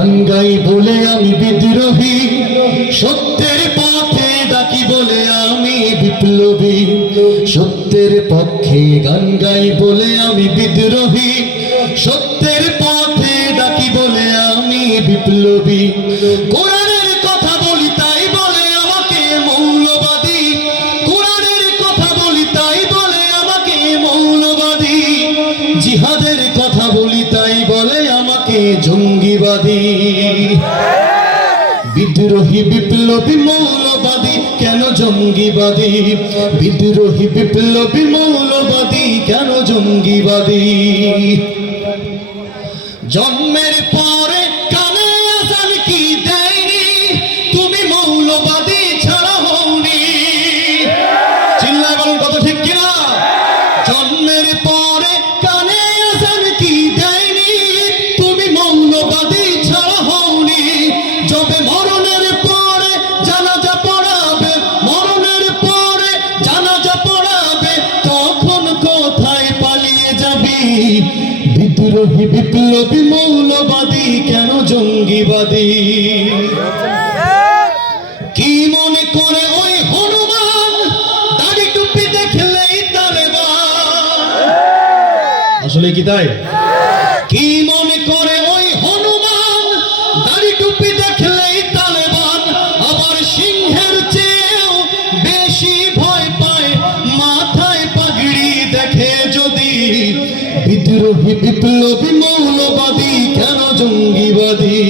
গান গাই বলে আমি বিদ্রোহী, সত্যের পথে ডাকি বলে আমি বিপ্লবী। সত্যের পক্ষে গান গাই বলে আমি বিদ্রোহী, সত্যের পথে ডাকি বলে আমি বিপ্লবী। কোরআনের কথা বলি তাই বলে আমাকে মৌলবাদী, কোরআনের কথা বলি তাই বলে আমাকে মৌলবাদী। জিহাদের কথা বলি তাই বলে আমাকে জঙ্গিবাদী। বিদ্রোহী বিপ্লবী মৌলবাদী কেন জঙ্গিবাদী? বিদ্রোহী বিপ্লবী মৌলবাদী কেন জঙ্গিবাদী? জন্মের পরে কানে আজান কি দেয়নি, তুমি মৌলবাদী ছাড়া হওনি। চিল্লায় বলুন কত ঠিক কিনা? জন্মের পরে কানে আজান কি দেয়নি, তুমি মৌলবাদী ছাড়া হওনি। যবে মরণের পরে জানাজা পড়াবে, মরণের পরে জানাজা পড়াবে, তখন কোথায় পালিয়ে যাবি? বিদ্রোহী বিপ্লবী মৌলবাদী কেন জঙ্গিবাদী? কি মনে করে ওই হনুমান, দাড়ি টুপি দেখলেই তালেবান? আসলে কি তাই? কি মনে করে ওই হনুমান, দাড়ি টুপি দেখলেই তালেবান? আবার সিংহের চেয়েও বেশি ভয় পায় মাথায় পাগড়ি দেখে যদি। বিদ্রোহী বিপ্লবী মৌলবাদী কেন জঙ্গিবাদী?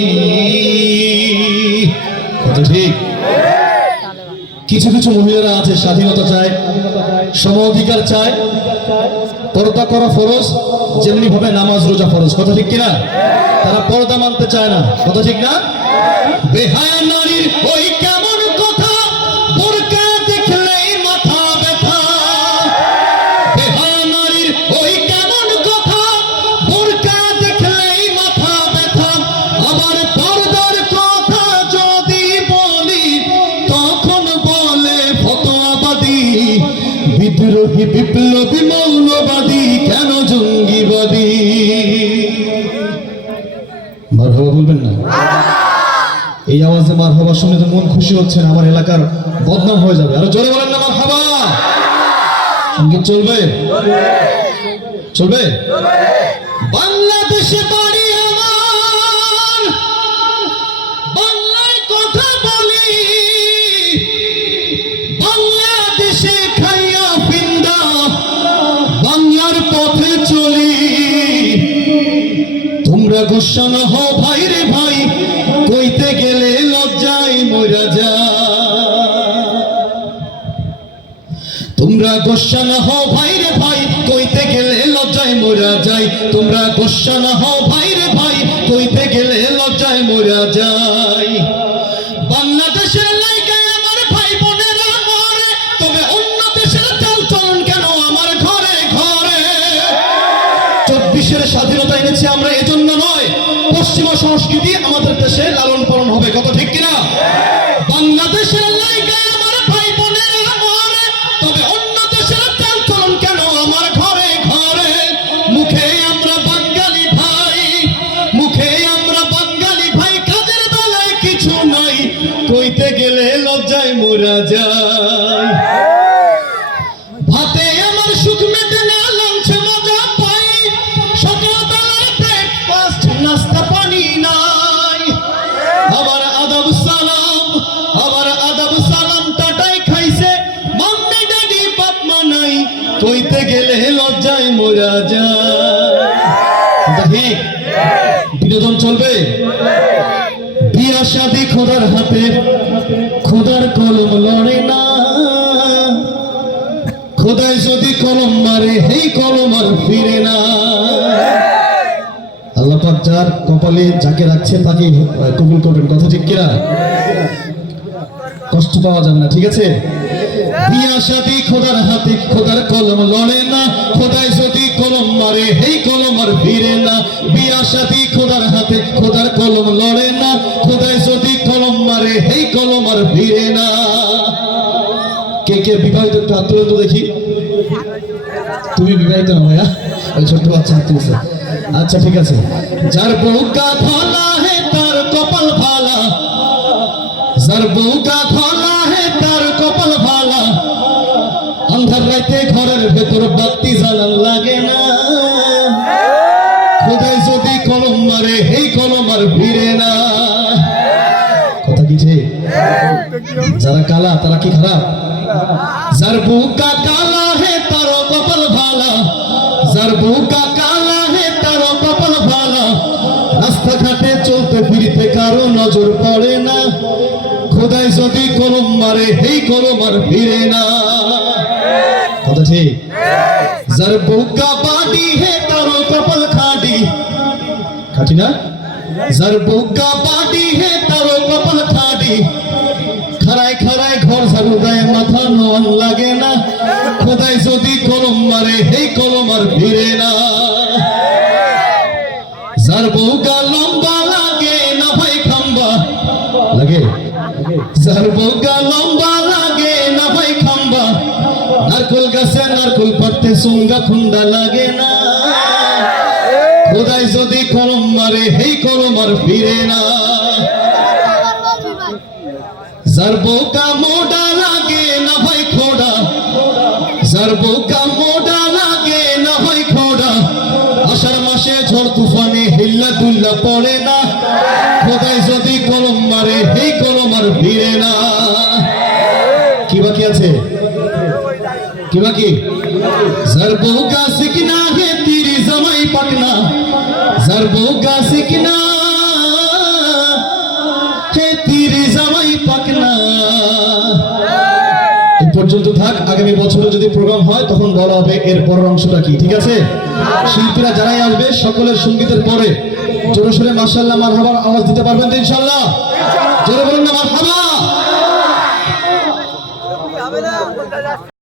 কথা ঠিক। কিছু কিছু মহিলারা আছে স্বাধীনতা চায়, সম অধিকার চায়, পর্দা করা ফরজ, যেমনি ভাবে নামাজ রোজা ফরজ। কথা ঠিক কিনা? তারা পর্দা মানতে চায় না। কথা ঠিক না? বেহায়া নারীর ওই কেমন কথা, বোরকা দেখলেই মাথা ব্যথা। বেহায়া নারীর ওই কেমন কথা, বোরকা দেখলেই মাথা ব্যথা। আবার পর্দার কথা যদি বলি, তখন বলে ফতোয়াবাদী। বিদ্রোহী বিপ্লবী মৌলবাদী কেন জঙ্গিবাদী? মারহাবা বলবেন না? এই আওয়াজে মারহাবা শুনে তো মন খুশি হচ্ছে না, আমার এলাকার বদনাম হয়ে যাবে। আরো জোরে বলেন না মারহাবা। সঙ্গীত চলবে? চলবে? বাংলাদেশে বাড়ি আমার, বাংলায় কথা বলি, বাংলাদেশে খাইয়া পিন্দা বাংলার পথে চলি। তোমরা গুসা না হও ভাই রে ভাই, কইতে গেলে লজ্জায় মইরা যা। তোমরা গুসা না হও ভাই রে ভাই, কইতে গেলে লজ্জায় মইরা যাই। তোমরা গুসা না হও ভাই রে ভাই, কইতে গেলে লজ্জায় মইরা যাই। বাংলাদেশের লাইগা আমার ভাই বোনেরা মরে, তবে অন্য দেশের চাল চলন কেন আমার ঘরে ঘরে? 24-এর স্বাধীনতা এনেছি আমরা এজন্য নয়, পশ্চিমা সংস্কৃতি আমাদের দেশে লালন পালন হবে। কত ঠিক কিনা? বাংলাদেশের লাইগা আমার ভাই বোনেরা মরে, তবে অন্য দেশের চাল চলন কেন আমার ঘরে ঘরে? মুখে আমরা বাঙালি ভাই, মুখে আমরা বাঙালি ভাই, কাজের বেলায় কিছু নাই, কইতে গেলে লজ্জায় মোরা যায়। ভাতে আমার সুখ মেটে না, লাঞ্চে মজা পাই, সকালবেলায় ব্রেকফাস্ট নাস্তা পানি নাই। আবার আদব সালাম, আবার আদব সালাম টাটাই খাইছে, মাম্মি ড্যাডি বাপ মা নাই, কইতে গেলে লজ্জায় মোরা যায়। বিনোদন চলবে? বিয়া শাদী খোদার হাতে, খোদার কলম লড়ে না। খোদায় যদি কলম মারে, এই কলম আর ফিরে না। আল্লাহ পাক যার কপালে যাকে রাখছে তাকে কবুল করবেন। কথা ঠিক কিনা? কষ্ট পাওয়া যাবে না, ঠিক আছে? বিয়া শাদী খোদার হাতে, খোদার কলম লড়ে না। খোদায় যদি কলম মারে, এই কলম আর ফিরে না। বিয়া শাদী খোদার হাতে, খোদার কলম লড়ে না। খোদায় যদি কলম মারে, এই কলম আর ফিরে না। কে কে বিবাহিত একটু হাত তুলে তো দেখি। তুমি বিবাহিত না ভাইয়া? ওই ছোট্ট বাচ্চা হাত তুলছে। আচ্ছা ঠিক আছে। যার বউ কা ভালা হে তার বউকা ধলা হে তার কপাল ভালা, আন্ধার রাতে ঘরের ভেতর বাতি জ্বালান লাগে না, খোদাই যদি কলম মারে এই কলম আর ফিরে না। কথা কি ঠিক? যারা কালা তারা কি খারাপ? যার বুকা কালা হে তার কপাল ভালা, যার বুকা কালা হে তার কপাল ভালা, রাস্তাঘাটে চলতে ফিরতে কারো নজর পড়ে না, খোদাই যদি কলম মারে এই কলম আর ফিরে না। কথা ঠিক? যার বুকা বাড়ি হে তার কপাল খাড়ি, খাটি না? যার বুকা বাড়ি হে তার কপাল খাড়ি, খাড়ায় খাড়ায় ঘর ঝাড়ু দেয় মাথা নোয়ান লাগে না, খোদাই যদি কলম মারে এই কলম আর ফিরে না। যার বউকা লম্বা লাগে না ভাই খাম্বা লাগে, যার বউকা লম্বা লাগে না ভাই খাম্বা, নারকল গাছে নারকল পাড়তে সুঙ্গা খুন্ডা লাগে না, খোদাই যদি কলম মারে এই কলম আর ফিরে না। যার বউকা মোডা লাগে না ভাই খোড়া, যার বউকা মোডা লাগে না ভাই খোড়া, আষাঢ় মাসে ঝড় তুফানে হিল্লা দুল্লা পড়ে না, খোদাই যদি কলম মারে এই কলম আর ফিরে না। কি বাকি আছে? কি বাকি? যার বউকা সিকনা হে তিরি জামাই পাকনা, যার বউকা সিকনা হে তিরি জামাই পাকনা। এই পর্যন্ত থাক, আগামী বছরে যদি প্রোগ্রাম হয় তখন বলা হবে এর পরের অংশটা কি। ঠিক আছে? শিল্পীরা যারাই আসবে সকলের সঙ্গীতের পরে জোরে সোরে মাশাআল্লাহ মারহাবার আওয়াজ দিতে পারবেন তো ইনশাআল্লাহ? জোরে বলুন না মারহাবা।